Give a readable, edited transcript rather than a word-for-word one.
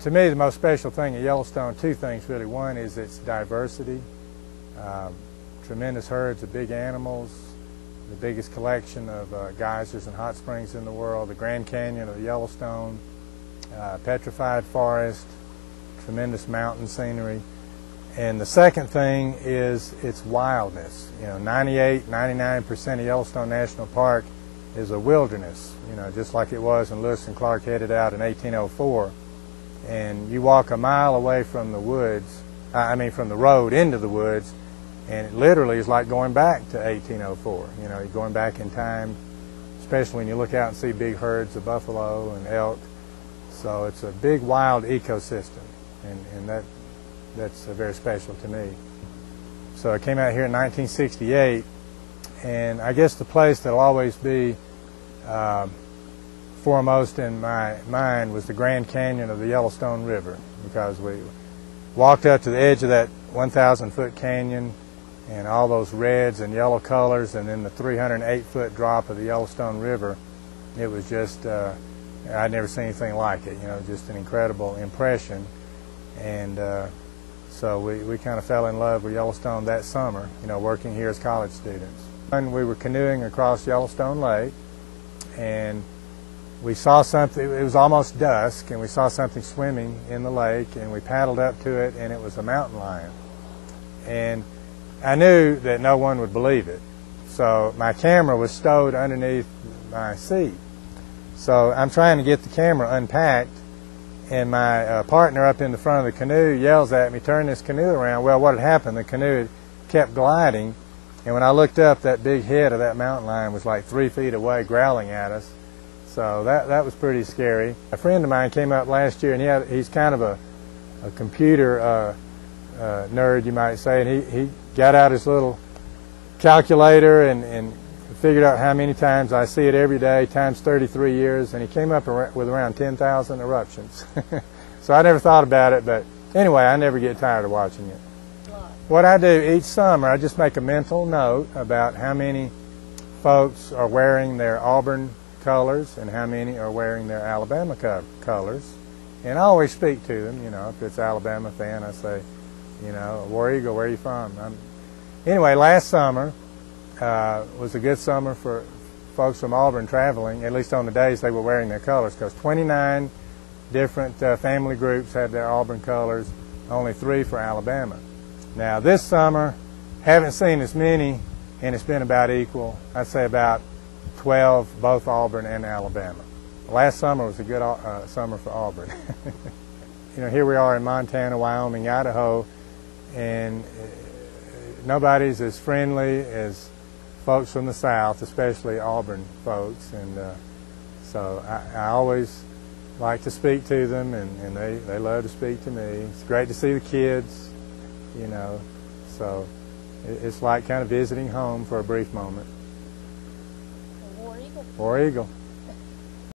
To me, the most special thing at Yellowstone, two things really. One is its diversity, tremendous herds of big animals, the biggest collection of geysers and hot springs in the world, the Grand Canyon of the Yellowstone, petrified forest, tremendous mountain scenery. And the second thing is its wildness. 98–99% of Yellowstone National Park is a wilderness, just like it was when Lewis and Clark headed out in 1804. And you walk a mile away from the woods, from the road into the woods, and it literally is like going back to 1804. You're going back in time, especially when you look out and see big herds of buffalo and elk. So it's a big wild ecosystem, and that's very special to me. So I came out here in 1968, and I guess the place that'll always be foremost in my mind was the Grand Canyon of the Yellowstone River, because we walked up to the edge of that 1,000-foot canyon and all those reds and yellow colors, and then the 308-foot drop of the Yellowstone River. It was just, I'd never seen anything like it, just an incredible impression. And so we kind of fell in love with Yellowstone that summer, working here as college students. And we were canoeing across Yellowstone Lake, and we saw something. It was almost dusk, and we saw something swimming in the lake, and we paddled up to it, and it was a mountain lion. And I knew that no one would believe it, so my camera was stowed underneath my seat. So I'm trying to get the camera unpacked, and my partner up in the front of the canoe yells at me, "Turn this canoe around." Well, what had happened, the canoe had kept gliding, and when I looked up, that big head of that mountain lion was like 3 feet away growling at us. So that was pretty scary. A friend of mine came up last year, and he's kind of a computer nerd, you might say, and he got out his little calculator and figured out how many times I see it every day, times 33 years, and he came up with around 10,000 eruptions. So I never thought about it, but anyway, I never get tired of watching it. What I do each summer, I just make a mental note about how many folks are wearing their Auburn colors and how many are wearing their Alabama colors. And I always speak to them, if it's Alabama fan, I say, War Eagle, where are you from? Anyway, last summer was a good summer for folks from Auburn traveling, at least on the days they were wearing their colors, because 29 different family groups had their Auburn colors, only 3 for Alabama. Now this summer, haven't seen as many, and it's been about equal. I'd say about 12, both Auburn and Alabama. Last summer was a good summer for Auburn. Here we are in Montana, Wyoming, Idaho, and nobody's as friendly as folks from the South, especially Auburn folks. And so I always like to speak to them, and they love to speak to me. It's great to see the kids, so it's like kind of visiting home for a brief moment. War Eagle. War Eagle.